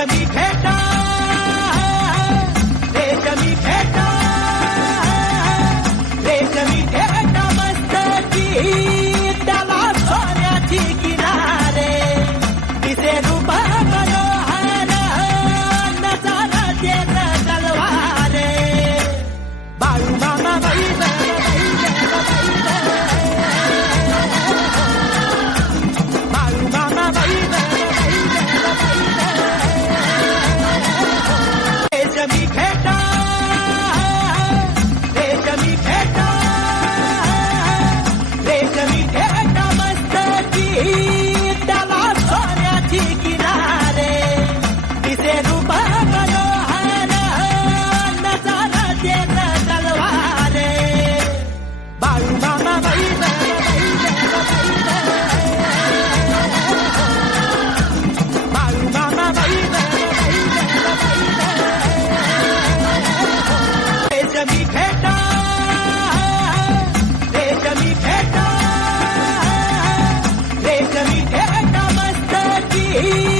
रेशमी फेटा रेशमी फेटा रेशमी फेटा मस्तकी त्याला सोन्याची किनारे तिचे रूप मनोहर नजारा तेच तलवारे बाळू मामा बैल बाळू मामा बैल रेशमी फेटा रेशमी फेटा रेशमी फेटा मस्तकी त्याला सोन्याची किनारे तिचे रूप मनोहर नजारा तेच तलवारे बाळू मामा बैल बाळू मामा बैल रेशमी फेटा रेशमी फेटा रेशमी फेटा मस्तकी